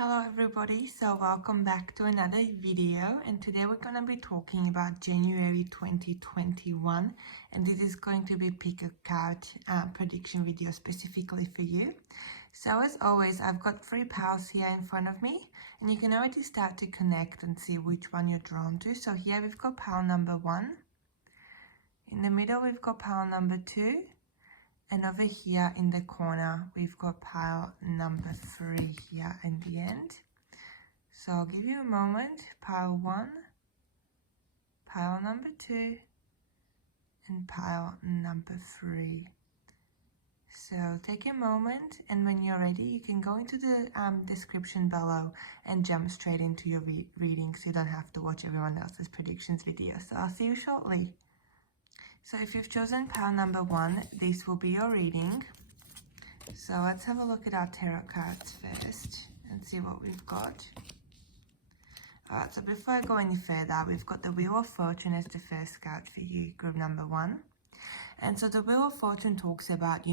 Hello everybody, so welcome back to another video, and today we're going to be talking about January 2021, and this is going to be pick a card prediction video specifically for you. So as always, I've got 3 piles here in front of me, and you can already start to connect and see which one you're drawn to. So here we've got pile number 1, in the middle we've got pile number 2, and over here in the corner, we've got pile number 3 here in the end. So I'll give you a moment. Pile 1, pile number 2, and pile number 3. So take a moment, and when you're ready, you can go into the description below and jump straight into your reading, so you don't have to watch everyone else's predictions video. So I'll see you shortly. So if you've chosen pile number 1, this will be your reading. So let's have a look at our tarot cards first and see what we've got. Alright, so before I go any further, we've got the Wheel of Fortune as the first card for you, group number 1. And so the Wheel of Fortune talks about,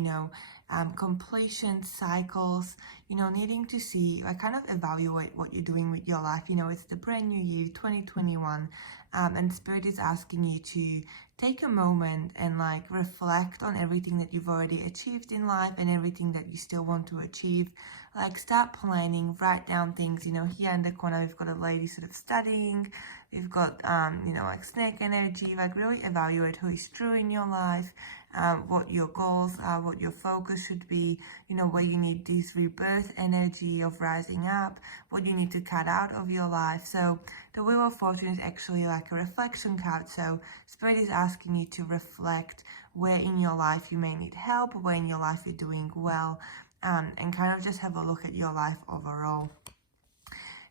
completion, cycles, needing to see, kind of evaluate what you're doing with your life. It's the brand new year, 2021, and Spirit is asking you to take a moment and reflect on everything that you've already achieved in life and everything that you still want to achieve. Start planning, write down things. Here in the corner we've got a lady sort of studying. We've got snake energy. Really evaluate who is true in your life, what your goals are, what your focus should be, where you need this rebirth energy of rising up, what you need to cut out of your life. So the Wheel of Fortune is actually like a reflection card. So Spirit is asking you to reflect where in your life you may need help, where in your life you're doing well, and kind of just have a look at your life overall.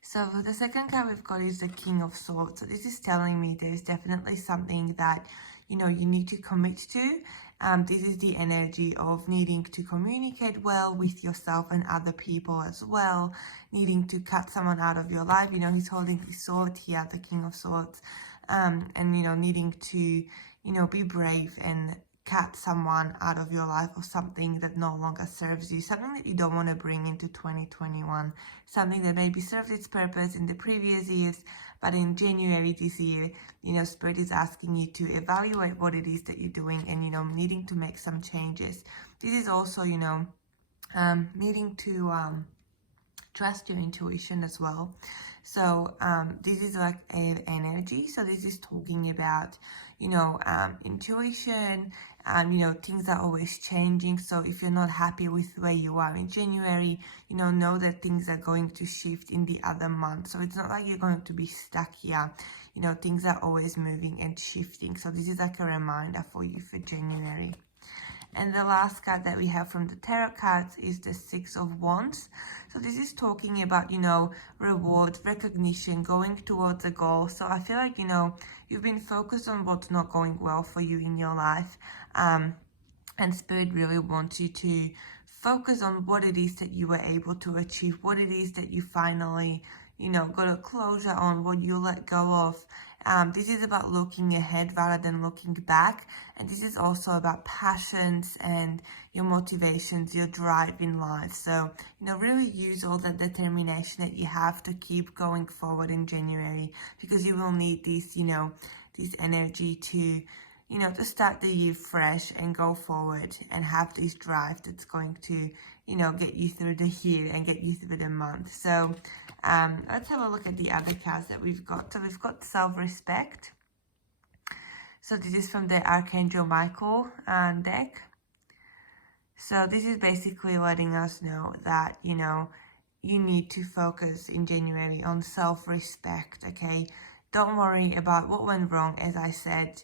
So the second card we've got is the King of Swords. So this is telling me there's definitely something that, you need to commit to. This is the energy of needing to communicate well with yourself and other people as well, needing to cut someone out of your life. He's holding his sword here, the King of Swords, and, needing to, be brave and cut someone out of your life or something that no longer serves you, something that you don't want to bring into 2021, something that maybe served its purpose in the previous years, but in January this year, Spirit is asking you to evaluate what it is that you're doing and, needing to make some changes. This is also, needing to trust your intuition as well. So this is like an energy. So this is talking about, intuition, things are always changing. So if you're not happy with where you are in January, know that things are going to shift in the other month. So it's not like you're going to be stuck here. Things are always moving and shifting. So this is like a reminder for you for January. And the last card that we have from the tarot cards is the Six of Wands. So this is talking about, reward, recognition, going towards a goal. So I feel like, you've been focused on what's not going well for you in your life. And Spirit really wants you to focus on what it is that you were able to achieve, what it is that you finally, got a closure on, what you let go of. This is about looking ahead rather than looking back. And this is also about passions and your motivations, your drive in life. So, really use all the determination that you have to keep going forward in January, because you will need this, this energy to, to start the year fresh and go forward and have this drive that's going to, get you through the year and get you through the month. So let's have a look at the other cards that we've got. So we've got Self-Respect. So this is from the Archangel Michael deck. So this is basically letting us know that, you need to focus in January on self-respect, okay? Don't worry about what went wrong. As I said,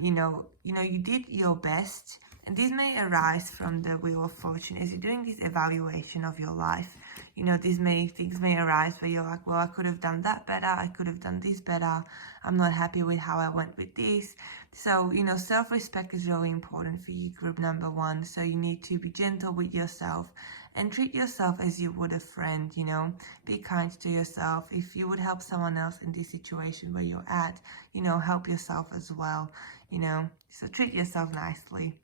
you did your best. And this may arise from the Wheel of Fortune as you're doing this evaluation of your life. Things may arise where you're like, well, I could have done that better. I could have done this better. I'm not happy with how I went with this. So, self-respect is really important for you, group number 1. So you need to be gentle with yourself and treat yourself as you would a friend, Be kind to yourself. If you would help someone else in this situation where you're at, help yourself as well, So treat yourself nicely.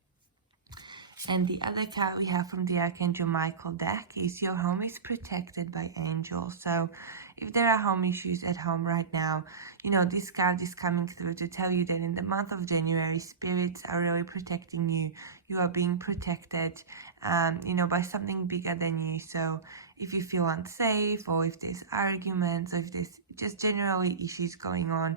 And the other card we have from the Archangel Michael deck is your home is protected by angels. So if there are home issues at home right now, you know, this card is coming through to tell you that in the month of January, spirits are really protecting you. You are being protected, you know, by something bigger than you. So if you feel unsafe, or if there's arguments, or if there's just generally issues going on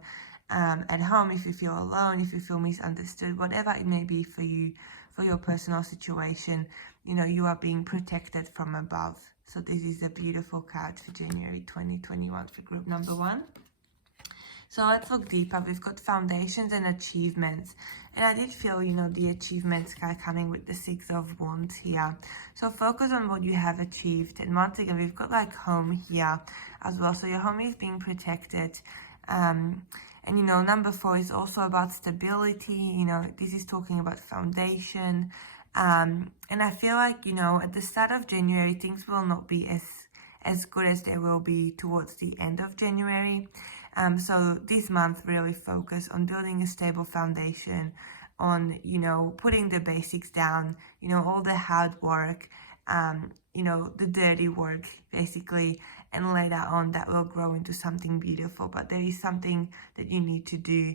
at home, if you feel alone, if you feel misunderstood, whatever it may be for you, for your personal situation, you know, you are being protected from above. So this is a beautiful card for January 2021 for group number 1. So let's look deeper. We've got foundations and achievements. And I did feel, you know, the achievements card coming with the 6 of Wands here. So focus on what you have achieved. And once again, we've got like home here as well. So your home is being protected. And, you know, number 4 is also about stability. You know, this is talking about foundation. And I feel like, you know, at the start of January, things will not be as good as they will be towards the end of January. So this month, really focus on building a stable foundation, on, you know, putting the basics down, you know, all the hard work, you know, the dirty work, basically, and later on that will grow into something beautiful. But there is something that you need to do.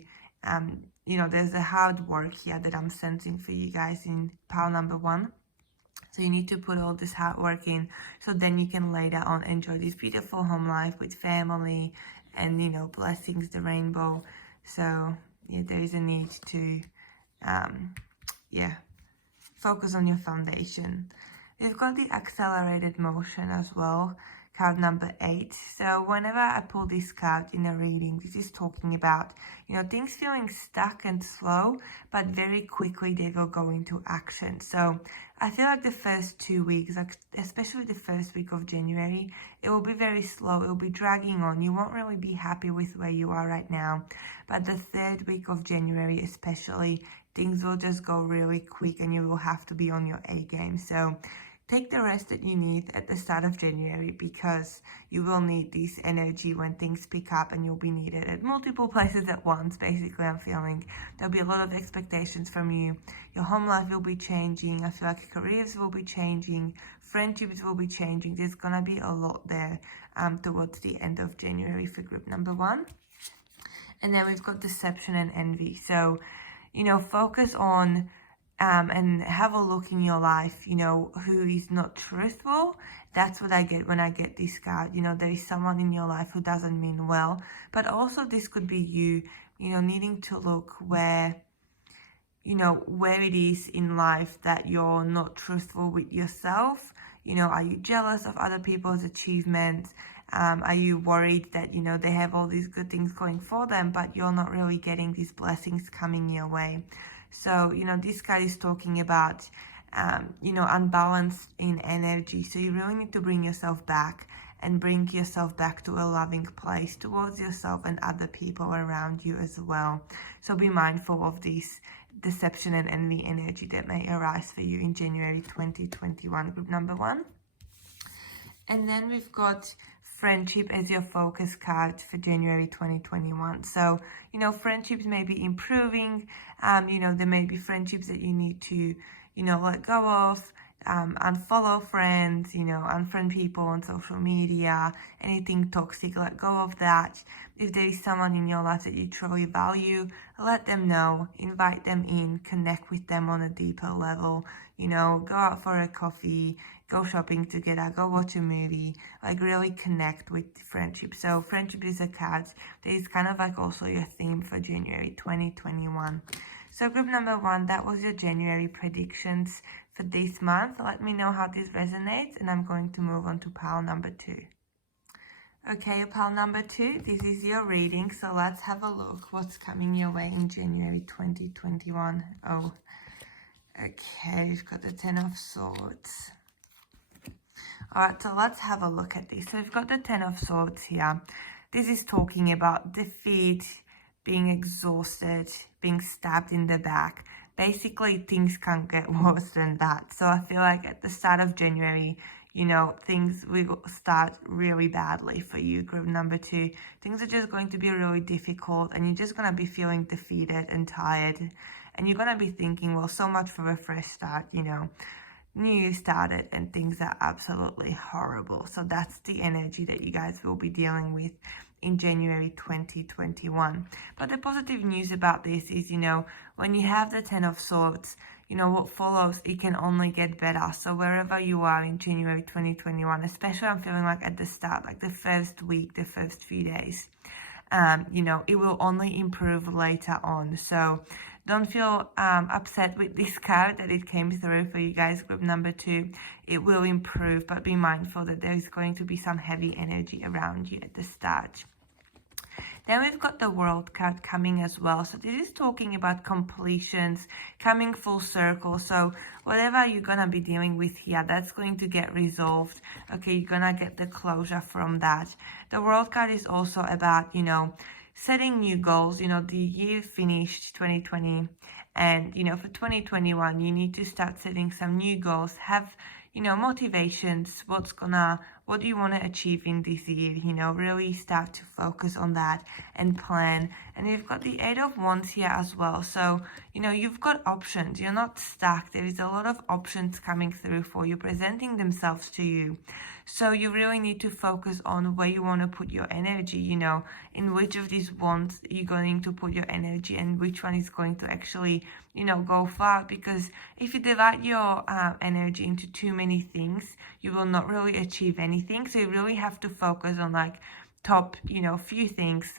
You know, there's a hard work here that I'm sensing for you guys in pile number 1. So you need to put all this hard work in, so then you can later on enjoy this beautiful home life with family and, you know, blessings, the rainbow. So yeah, there is a need to, focus on your foundation. We've got the accelerated motion as well, card number 8. So whenever I pull this card in a reading, this is talking about, you know, things feeling stuck and slow, but very quickly they will go into action. So I feel like the first 2 weeks, like especially the first week of January, it will be very slow. It will be dragging on. You won't really be happy with where you are right now. But the 3rd week of January especially, things will just go really quick and you will have to be on your A game. So take the rest that you need at the start of January, because you will need this energy when things pick up, and you'll be needed at multiple places at once. Basically, I'm feeling there'll be a lot of expectations from you. Your home life will be changing. I feel like careers will be changing. Friendships will be changing. There's going to be a lot there towards the end of January for group number 1. And then we've got deception and envy. So, you know, focus on and have a look in your life, you know, who is not truthful. That's what I get when I get this card. You know, there is someone in your life who doesn't mean well, but also this could be you, you know, needing to look where, you know, where it is in life that you're not truthful with yourself. You know, are you jealous of other people's achievements? Are you worried that, you know, they have all these good things going for them, but you're not really getting these blessings coming your way? So, you know, this card is talking about, you know, unbalance in energy. So you really need to bring yourself back and bring yourself back to a loving place towards yourself and other people around you as well. So be mindful of this deception and envy energy that may arise for you in January 2021, group number 1. And then we've got friendship as your focus card for January 2021. So, you know, friendships may be improving. You know, there may be friendships that you need to, you know, let go of, unfollow friends, you know, unfriend people on social media, anything toxic, let go of that. If there is someone in your life that you truly value, let them know, invite them in, connect with them on a deeper level, you know, go out for a coffee, go shopping together, go watch a movie, like really connect with friendship. So friendship is a card that is kind of like also your theme for January 2021. So group number 1, that was your January predictions for this month. Let me know how this resonates, and I'm going to move on to pile number 2. Okay, pile number 2, this is your reading. So let's have a look what's coming your way in January 2021. Oh, okay, we've got the 10 of Swords. Alright, so let's have a look at this. So we've got the 10 of Swords here. This is talking about defeat, being exhausted, being stabbed in the back. Basically, things can't get worse than that. So I feel like at the start of January, you know, things will start really badly for you, group number 2. Things are just going to be really difficult, and you're just going to be feeling defeated and tired And you're going to be thinking, well, so much for a fresh start, you know, new year started and things are absolutely horrible. So that's the energy that you guys will be dealing with in January 2021. But the positive news about this is, you know, when you have the 10 of Swords, you know, what follows, it can only get better. So wherever you are in January 2021, especially I'm feeling like at the start, like the first week, the first few days, you know, it will only improve later on. So don't feel upset with this card that it came through for you guys, group number 2. It will improve, but be mindful that there is going to be some heavy energy around you at the start. Then we've got the World card coming as well. So this is talking about completions, coming full circle. So whatever you're going to be dealing with here, that's going to get resolved. Okay, you're going to get the closure from that. The World card is also about, you know, setting new goals. You know, the year finished 2020. And, you know, for 2021, you need to start setting some new goals. Have, you know, motivations. What do you want to achieve in this year? You know, really start to focus on that and plan. And you've got the 8 of Wands here as well. So, you know, you've got options. You're not stuck. There is a lot of options coming through for you, presenting themselves to you. So you really need to focus on where you want to put your energy, you know, in which of these wands you're going to put your energy and which one is going to actually, you know, go far. Because if you divide your energy into too many things, you will not really achieve anything. So you really have to focus on like top, you know, few things.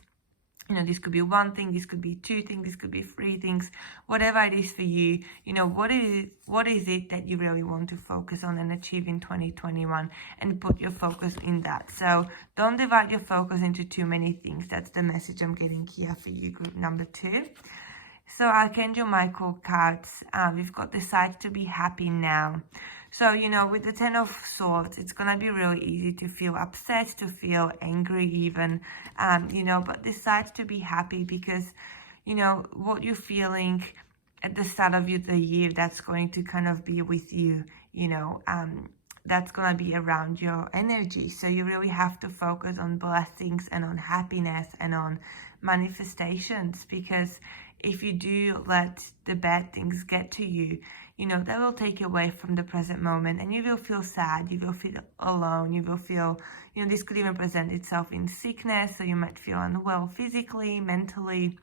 You know, this could be one thing, this could be 2 things, this could be 3 things, whatever it is for you. You know, what is it that you really want to focus on and achieve in 2021, and put your focus in that. So don't divide your focus into too many things. That's the message I'm getting here for you, group number 2. So Archangel Michael cards, we've got decide to be happy now. So, you know, with the 10 of Swords, it's going to be really easy to feel upset, to feel angry even, you know, but decide to be happy because, you know, what you're feeling at the start of the year, that's going to kind of be with you, you know, that's going to be around your energy. So you really have to focus on blessings and on happiness and on manifestations, because if you do let the bad things get to you, you know, that will take you away from the present moment, and you will feel sad, you will feel alone, you will feel, you know, this could even present itself in sickness, so you might feel unwell physically, mentally,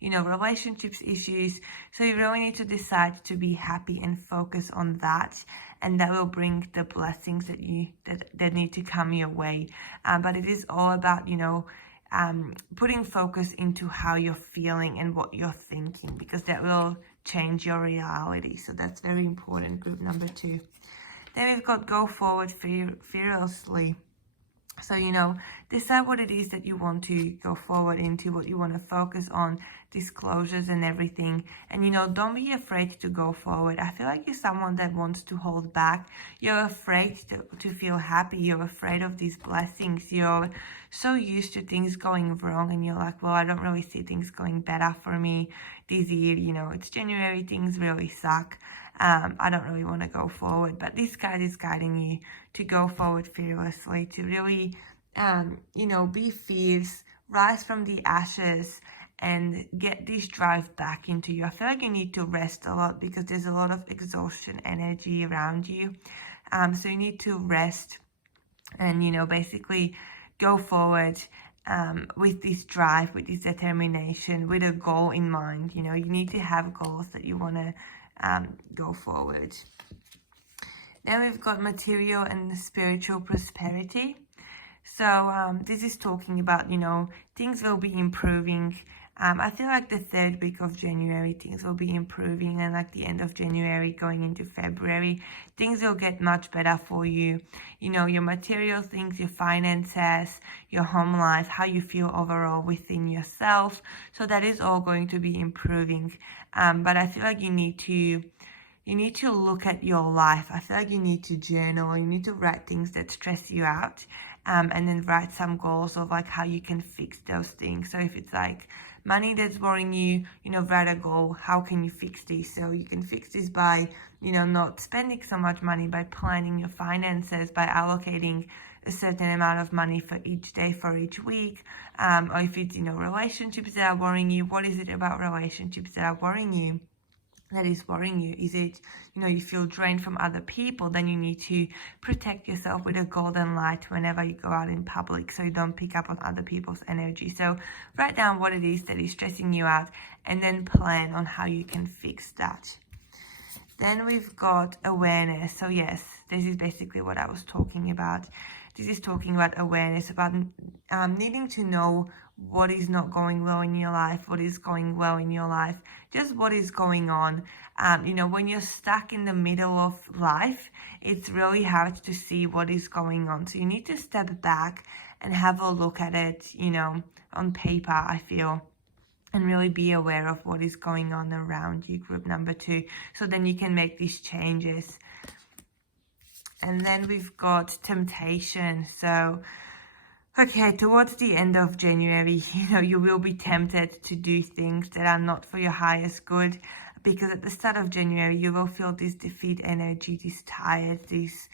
you know, relationships issues. So you really need to decide to be happy and focus on that, and that will bring the blessings that need to come your way. But it is all about, you know, putting focus into how you're feeling and what you're thinking, because that will change your reality. So that's very important, group number 2. Then we've got go forward fearlessly. So, you know, decide what it is that you want to go forward into, what you want to focus on, disclosures and everything. And, you know, don't be afraid to go forward. I feel like you're someone that wants to hold back. You're afraid to feel happy. You're afraid of these blessings. You're so used to things going wrong, and you're like, well, I don't really see things going better for me this year. You know, it's January, things really suck. I don't really want to go forward, but this card is guiding you to go forward fearlessly, to really, you know, be fierce, rise from the ashes, and get this drive back into you. I feel like you need to rest a lot because there's a lot of exhaustion energy around you. So you need to rest and, you know, basically go forward with this drive, with this determination, with a goal in mind. You know, you need to have goals that you want to go forward. Then we've got material and spiritual prosperity. So this is talking about, you know, things will be improving. I feel like the 3rd week of January, things will be improving, and like the end of January going into February, things will get much better for you. You know, your material things, your finances, your home life, how you feel overall within yourself. So that is all going to be improving. But I feel like you need to, you need to look at your life. I feel like you need to journal, you need to write things that stress you out, and then write some goals of like how you can fix those things. So if it's like money that's worrying you, write a goal. How can you fix this? So you can fix this by, not spending so much money, by planning your finances, by allocating a certain amount of money for each day, for each week. Or if it's, relationships that are worrying you, what is it about relationships that are worrying you? That is worrying you? Is it, you feel drained from other people? Then you need to protect yourself with a golden light whenever you go out in public, so you don't pick up on other people's energy. So write down what it is that is stressing you out, and then plan on how you can fix that. Then we've got awareness. So yes, this is basically what I was talking about. This is talking about awareness, about needing to know what is not going well in your life, what is going well in your life, just what is going on. When you're stuck in the middle of life, it's really hard to see what is going on. So you need to step back and have a look at it, on paper, I feel, and really be aware of what is going on around you, group number 2. So then you can make these changes. And then we've got temptation. So, okay, towards the end of January, you will be tempted to do things that are not for your highest good, because at the start of January, you will feel this defeat energy, this tired, this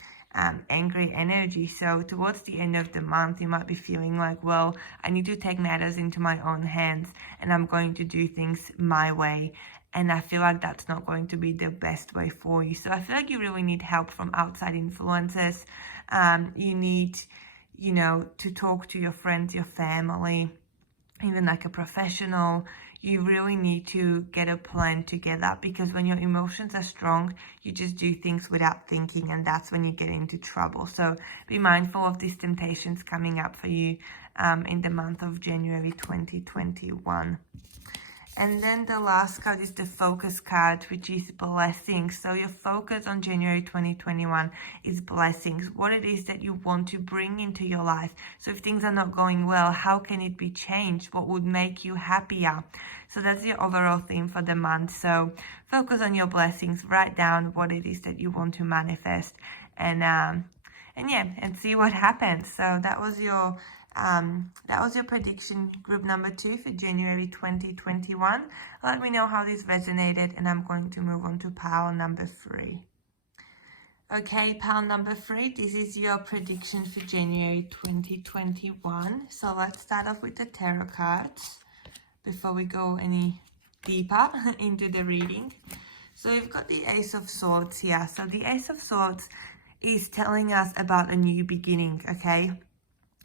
angry energy. So towards the end of the month, you might be feeling like, well, I need to take matters into my own hands, and I'm going to do things my way. And I feel like that's not going to be the best way for you. So I feel like you really need help from outside influences. You need, to talk to your friends, your family, even like a professional. You really need to get a plan together, because when your emotions are strong, you just do things without thinking, and that's when you get into trouble. So be mindful of these temptations coming up for you in the month of January 2021. And then the last card is the focus card, which is blessings. So your focus on January 2021 is blessings. What it is that you want to bring into your life. So if things are not going well, how can it be changed? What would make you happier? So that's your overall theme for the month. So focus on your blessings. Write down what it is that you want to manifest, and see what happens. So that was your prediction, group number 2 for January 2021. Let me know how this resonated, and I'm going to move on to pile number 3. Okay, pile number 3, this is your prediction for January 2021. So let's start off with the tarot cards before we go any deeper into the reading. So we've got the Ace of Swords here. So the Ace of Swords is telling us about a new beginning, okay?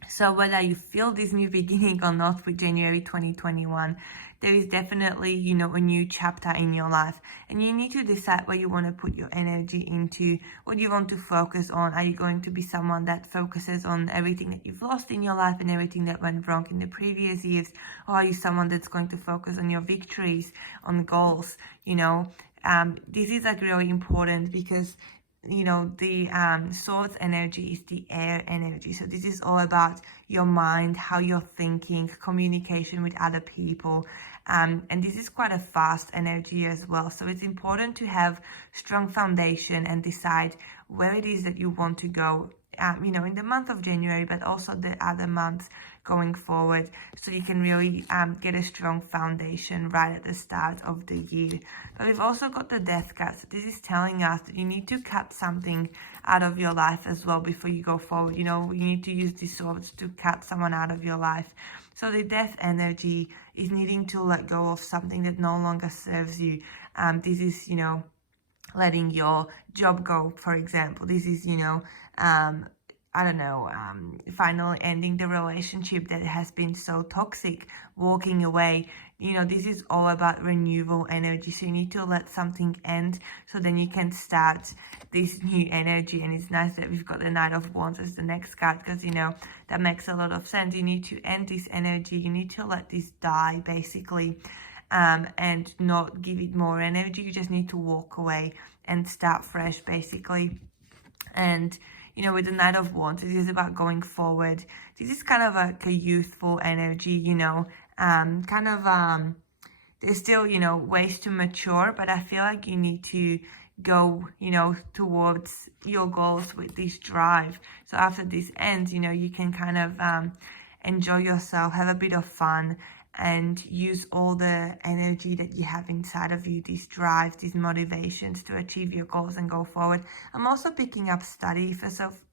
So whether you feel this new beginning or not with January 2021, there is definitely, a new chapter in your life. And you need to decide where you want to put your energy into, what you want to focus on. Are you going to be someone that focuses on everything that you've lost in your life and everything that went wrong in the previous years? Or are you someone that's going to focus on your victories, on goals? This is like really important, because the swords energy is the air energy. So this is all about your mind, how you're thinking, communication with other people. And this is quite a fast energy as well. So it's important to have strong foundation and decide where it is that you want to go, in the month of January, but also the other months going forward, so you can really get a strong foundation right at the start of the year. But we've also got the Death card. So this is telling us that you need to cut something out of your life as well before you go forward. You need to use these swords to cut someone out of your life. So the Death energy is needing to let go of something that no longer serves you. This is, letting your job go, for example. This is, finally ending the relationship that has been so toxic, walking away. This is all about renewal energy. So you need to let something end, so then you can start this new energy. And it's nice that we've got the Knight of Wands as the next card, because, that makes a lot of sense. You need to end this energy. You need to let this die, basically. And not give it more energy. You just need to walk away and start fresh, basically. And with the Knight of Wands, this is about going forward. This is kind of like a youthful energy, there's still, ways to mature, but I feel like you need to go, you know, towards your goals with this drive. So after this ends, you know, you can kind of enjoy yourself, have a bit of fun, and use all the energy that you have inside of you, these drives, these motivations to achieve your goals and go forward. I'm also picking up study for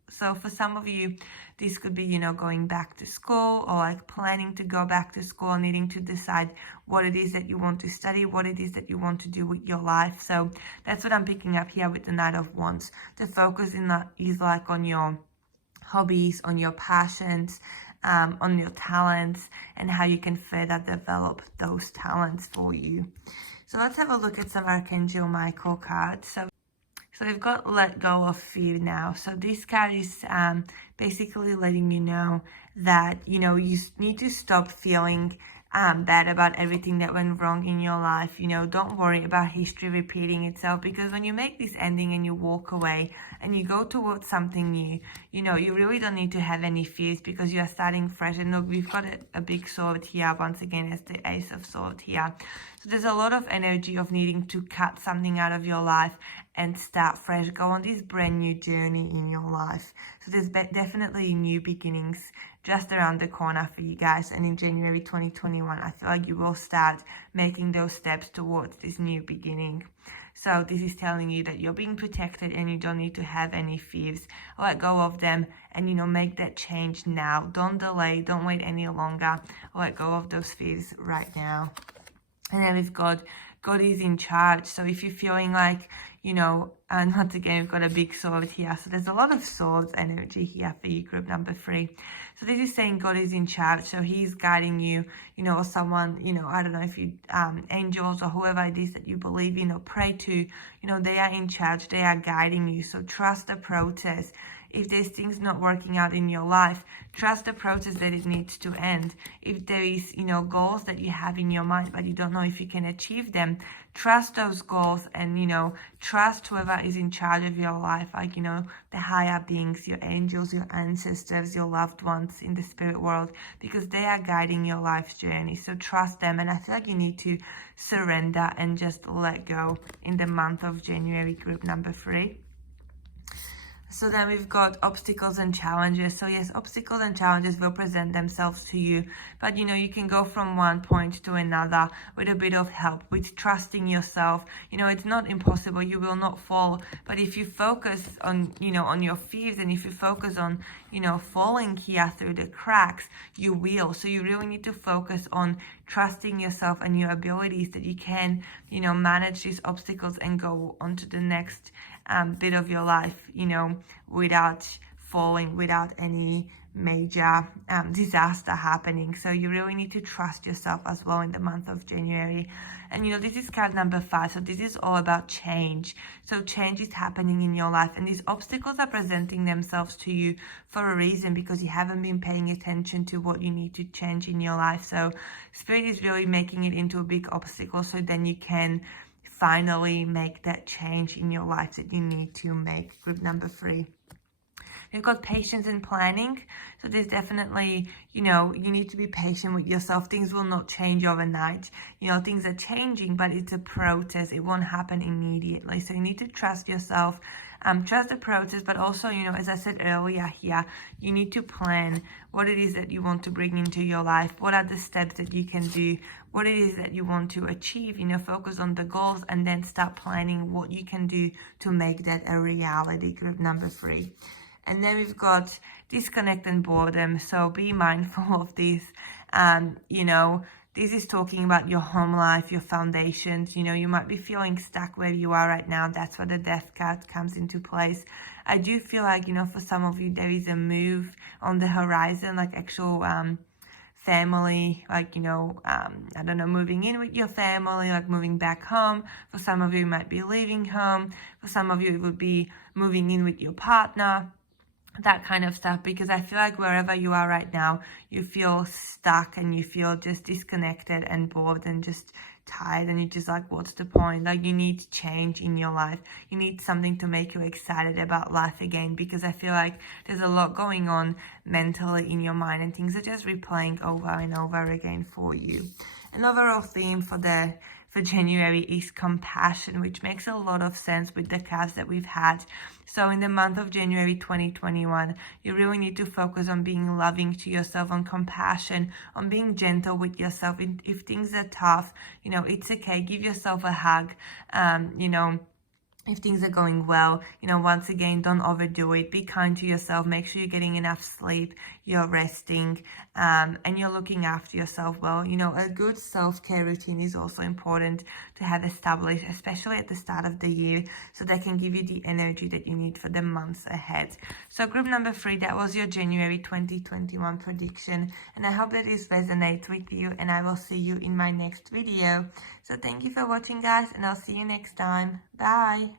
so for some of you, this could be, you know, going back to school, or like planning to go back to school, needing to decide what it is that you want to study, what it is that you want to do with your life. So that's what I'm picking up here with the Knight of Wands. The focus is like on your hobbies, on your passions, on your talents, and how you can further develop those talents for you. So let's have a look at some Archangel Michael cards. So we've got let go of fear now. So this card is basically letting you know that, you know, you need to stop feeling bad about everything that went wrong in your life. You know, don't worry about history repeating itself, because when you make this ending and you walk away and you go towards something new, you know, you really don't need to have any fears, because you are starting fresh. And look, we've got a big sword here once again as the Ace of Swords here. So there's a lot of energy of needing to cut something out of your life and start fresh, go on this brand new journey in your life. So there's definitely new beginnings just around the corner for you guys. And in January 2021, I feel like you will start making those steps towards this new beginning. So this is telling you that you're being protected and you don't need to have any fears. Let go of them and, you know, make that change now. Don't delay, don't wait any longer. Let go of those fears right now. And then we've got God is in charge. So if you're feeling like, you know, and once again, we've got a big sword here. So there's a lot of swords energy here for you, group number 3. So this is saying God is in charge. So he's guiding you, you know, or someone, you know, I don't know if you, angels or whoever it is that you believe in or pray to, you know, they are in charge. They are guiding you. So trust the process. If there's things not working out in your life, trust the process that it needs to end. If there is, you know, goals that you have in your mind, but you don't know if you can achieve them, trust those goals and, you know, trust whoever is in charge of your life, like, you know, the higher beings, your angels, your ancestors, your loved ones in the spirit world, because they are guiding your life's journey. So trust them. And I feel like you need to surrender and just let go in the month of January, group number 3. So then we've got obstacles and challenges. So yes, obstacles and challenges will present themselves to you, but you know, you can go from one point to another with a bit of help, with trusting yourself. You know, it's not impossible, you will not fall, but if you focus on, you know, on your fears, and if you focus on, you know, falling here through the cracks, you will. So you really need to focus on trusting yourself and your abilities that you can, you know, manage these obstacles and go on to the next bit of your life, you know, without falling, without any major disaster happening. So you really need to trust yourself as well in the month of January. And you know, this is card number 5. So this is all about change. So change is happening in your life, and these obstacles are presenting themselves to you for a reason, because you haven't been paying attention to what you need to change in your life. So Spirit is really making it into a big obstacle, so then you can finally make that change in your life that you need to make, group number 3. You've got patience and planning. So there's definitely, you know, you need to be patient with yourself. Things will not change overnight. You know, things are changing, but it's a process. It won't happen immediately. So you need to trust yourself, trust the process, but also, you know, as I said earlier here, you need to plan what it is that you want to bring into your life. What are the steps that you can do? What it is that you want to achieve, you know, focus on the goals and then start planning what you can do to make that a reality, group number 3. And then we've got disconnect and boredom. So be mindful of this. You know, this is talking about your home life, your foundations. You know, you might be feeling stuck where you are right now. That's where the death card comes into place. I do feel like, you know, for some of you, there is a move on the horizon, like actual family, like, you know, I don't know, moving in with your family, like moving back home. For some of you, it might be leaving home. For some of you, it would be moving in with your partner, that kind of stuff, because I feel like wherever you are right now, you feel stuck and you feel just disconnected and bored and just tired, and you're just like, what's the point? Like, you need change in your life. You need something to make you excited about life again, because I feel like there's a lot going on mentally in your mind and things are just replaying over and over again for you. An overall theme for for January is compassion, which makes a lot of sense with the cards that we've had. So in the month of January 2021, you really need to focus on being loving to yourself, on compassion, on being gentle with yourself. If things are tough, you know, it's okay. Give yourself a hug, you know, if things are going well, you know, once again, don't overdo it. Be kind to yourself. Make sure you're getting enough sleep, you're resting, and you're looking after yourself well. You know, a good self-care routine is also important to have established, especially at the start of the year, so that can give you the energy that you need for the months ahead. So group number 3, that was your January 2021 prediction, and I hope that this resonates with you, and I will see you in my next video. So thank you for watching, guys, and I'll see you next time. Bye.